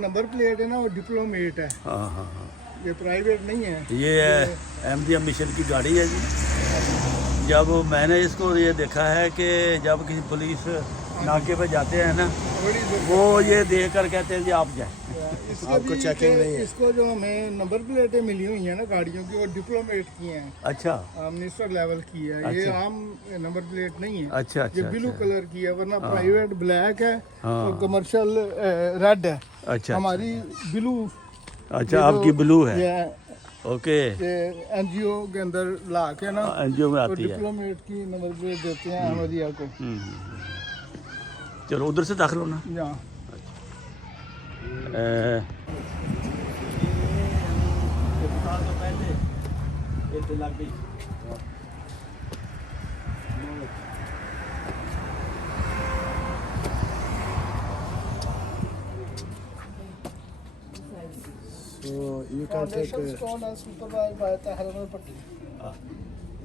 Number plate है ना वो डिप्लोमेट है। हाँ हाँ हाँ, ये प्राइवेट नहीं है। ये अहमदिया मिशन की गाड़ी है जी। जब मैंने इसको ये देखा है कि जब किसी पुलिस नाके पे जाते हैं ना, बड़ी वो ये देख कर कहते हैं जी आप जाए। इसके आपको भी चेकिंग के- नहीं है। इसको जो हमें नंबर प्लेटें मिली हुई हैं ना गाड़ियों की, वो डिप्लोमेट की हैं, अच्छा मिनिस्टर लेवल की है। ये अच्छा। आम नंबर प्लेट नहीं है। अच्छा ये अच्छा ब्लू अच्छा कलर की है, वरना प्राइवेट ब्लैक है हाँ। और कमर्शियल रेड है। अच्छा हमारी ब्लू अच्छा, आपकी ब्लू है। ये ओके, एनजीओ के अंदर ला के ना एनजीओ में तो आती है। डिप्लोमेट की नंबर प्लेट देते हैं अहमदिया को। चलो उधर से दाखिल होना। यहाँ So you can take foundation stone है सुपरवाइज बाय तहरीर पट्टी।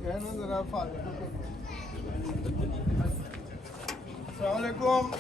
ये ना जरा फालतू के। अस्सलाम वालेकुम।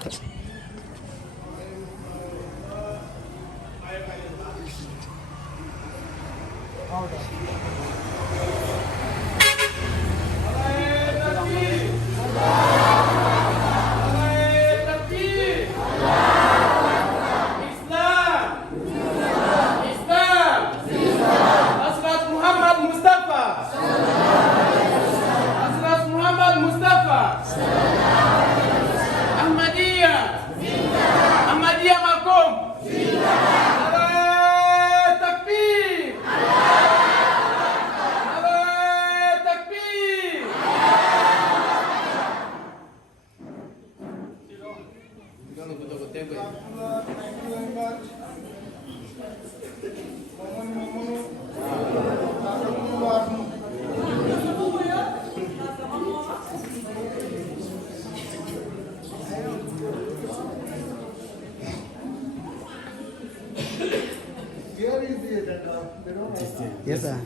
Here is the agenda. They don't have- Yes, sir.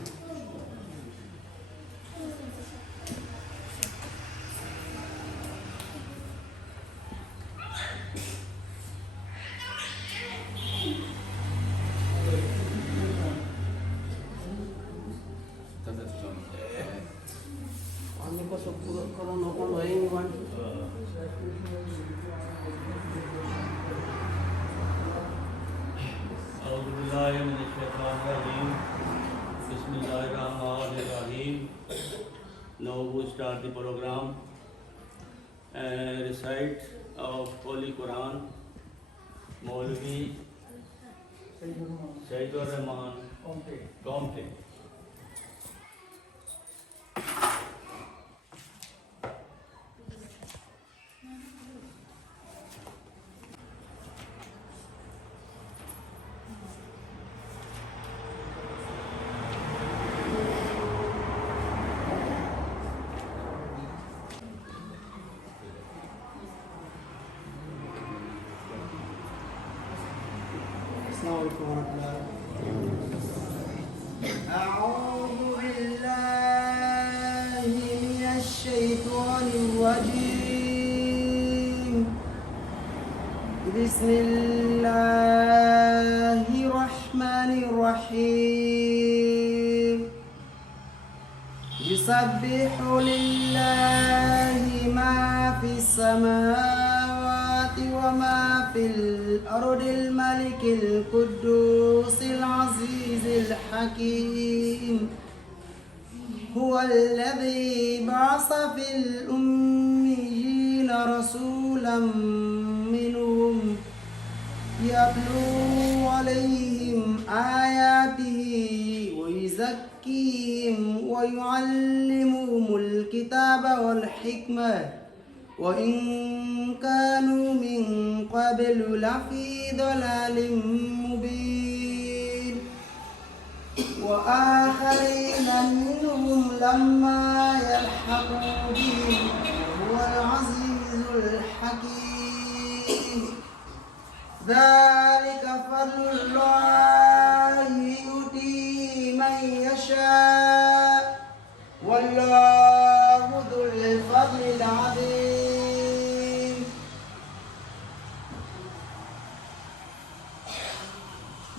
Now we start the program. Recite of Holy Quran, Maulvi Sayyidul Rahman Comte. أعوذ بالله من الشيطان الرجيم. بسم الله الرحمن الرحيم. يسبح لله ما في السماوات وما في الأرض الملك القدوس العزيز الحكيم. هو الذي بعث في الأميين رسولا منهم يتلو عليهم آياته ويزكيهم ويعلمهم الكتاب والحكمة وإن كانوا من قبل لفي ضلال مبين. وآخرين منهم لما يلحقوا بهم وهو العزيز الحكيم. ذلك فضل الله يؤتيه من يشاء والله ذو الفضل العظيم.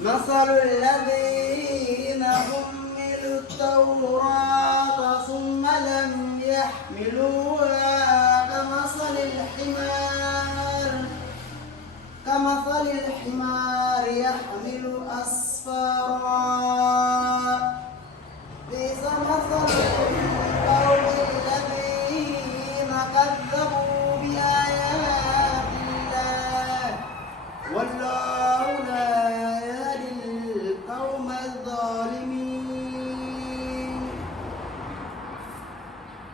مثل الذين حملوا التوراة ثم لم يحملوها كمثل الحمار يحمل أسفارا بئس مثل القوم الذين كذبوا بآيات الله والله لا يهدي القوم الظالمين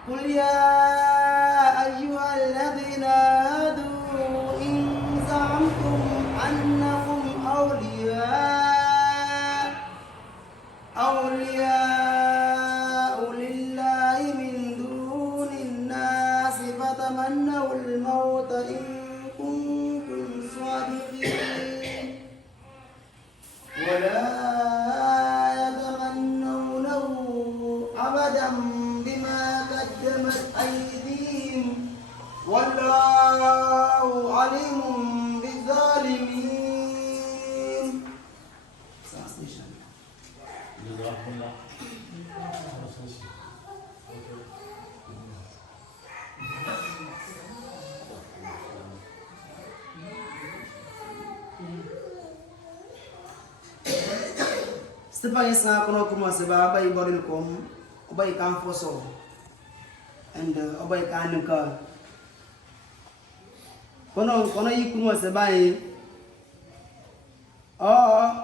قل يا أيها الذين هادوا إن زعمتم أنكم أولياء لله من دون الناس فتمنوا الموت إن كنتم صادقين ولا يتمنونه أبدا بما قدمت أيديهم والله عليم بالظالمين. Stefan sa kono kuma se ba bay boril kom obay kan foso and obay kan ka kono yi kuma se bay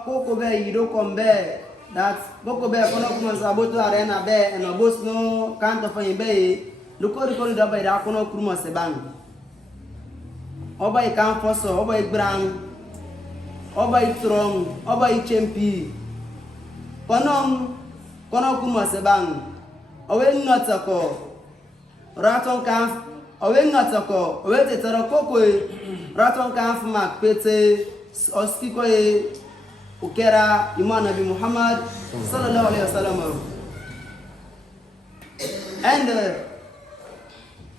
koko be yido kombe that koko be kono kuma sa boto arena be and obos no kan to fayin be lukori kono da bay da kono kuma se bang obay kan foso obay brang obay strong obay champi kono kuma se bang owe notako raton kan owe notako owe tetero koko raton kan mak pete ostiko ukera imam nabi Muhammad sallallahu alaihi wasallam and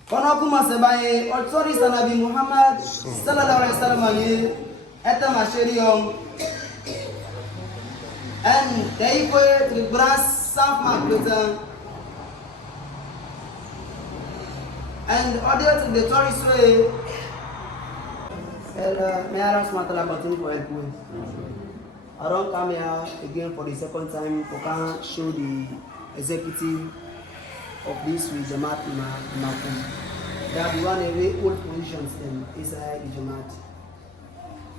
kono kuma se bang authority nabi Muhammad sallallahu alaihi wasallam ni eta masherion and they go to the brass south market and order to the tourist way. May Allah SWT continue for help with. I don't come here again for the second time to come show the executive of this with Jamaat Makum. They have one away old positions inside the Jamaat.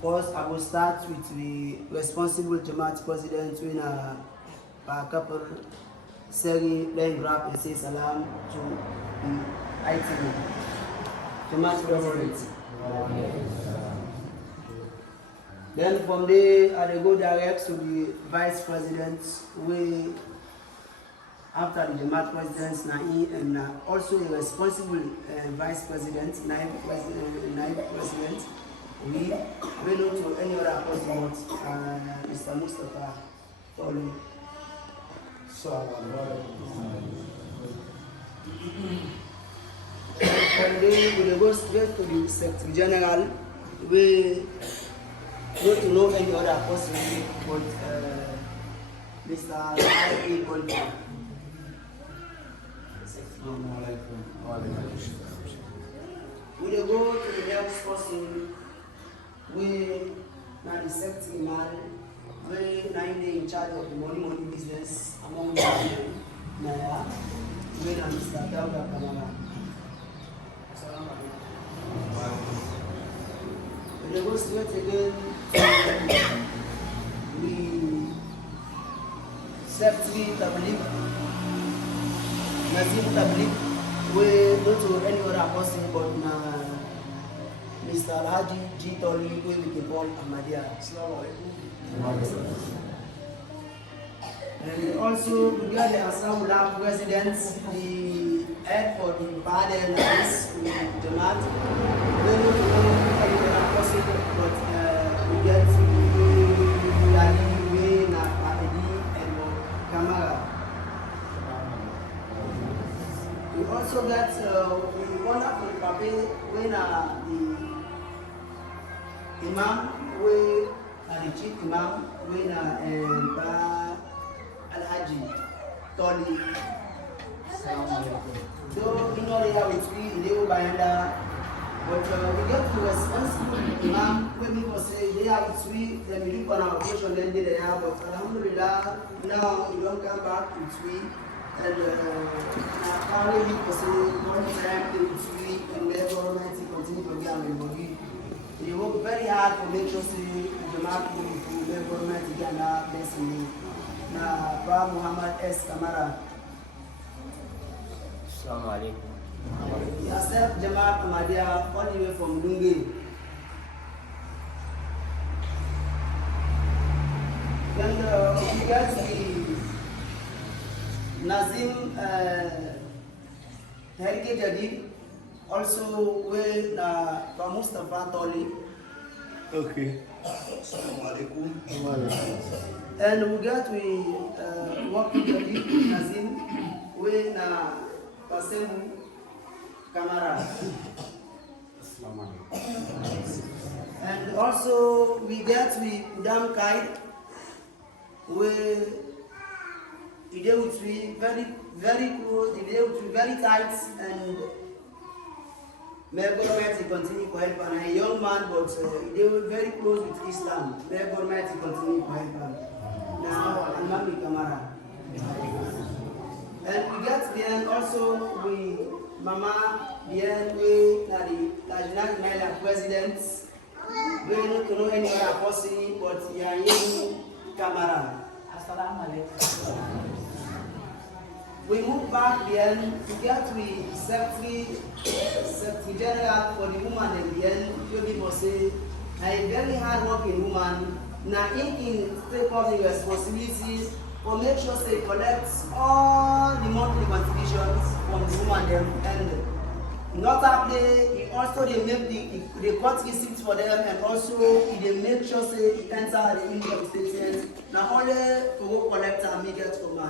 First, I will start with the responsible Jamaat president when a couple Seri then grab and say salam to the ITV. Jamaat president. Then from there, I will go direct to the vice president, we after the Jamaat president, Na'i, and also a responsible vice president, Naib president. We belong to any other apostles, Mr. Mustafa Tolu. And then we go straight to the Secretary General. We go to know any other apostles, but Mr. I.E. Golden. We go to the next person. We are the secretary man, we are in charge of the money business among the Naya, we are Mr. Dauda Kamara. We go straight again to the secretary Tablik, Nazim Tablik. We go to any other person but Mr. Alhaji G. Toli, we with the ball Ahmadiyya. And also, we got the Assembly President, the head for the Baden is Jamaat. We don't know any other possible, but we get Dali, Wayne, Ahedi, and Kamara. We also got wonderful Pape, when the Imam, we are the chief Imam. when Al-Haji Toli. So in all area with we they will buy but we get to responsible imam when people say they have sweet, then we do on our occasion, then they have, but alhamdulillah, now we don't come back to sweet, and apparently people say one time they will sweet, and the government continue to get on the they work very hard to make sure say the market will the government get that blessing. Now, Brother Muhammad S. Kamara. Assalamu alaikum. Yourself, Jamaat Ahmadiyya, all the way from Lungi. Then we get the Nazim Heritage Jadid, also with Mustafa Toli. Okay. Assalamu alaikum. And we get Waqi Jadid Nazim with Pasemu Kamara. And also we get Udam Kai, where he deal with me very close, he deal with me very tight, and may government continue to help him. A young man, but he deal very close with Islam. May government continue to help him. Now, Almami Kamara. And we get then also with Mama bien we national Mala president. We don't know any other person but Yayin Kamara. Assalamu alaikum. We move back then to get with Secretary General for the woman and then Yogi Mose, a very hard working woman. Now in take on the responsibilities or make sure they collect all the monthly contributions from the woman them, and notably he also they make the court receipts for them, and also they make sure they enter the income statement. Now only to go collect and make it from a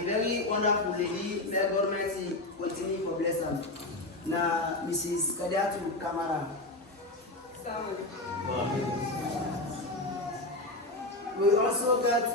very wonderful lady. May government continue for bless them. Now Mrs. Kadiatu Kamara. We also got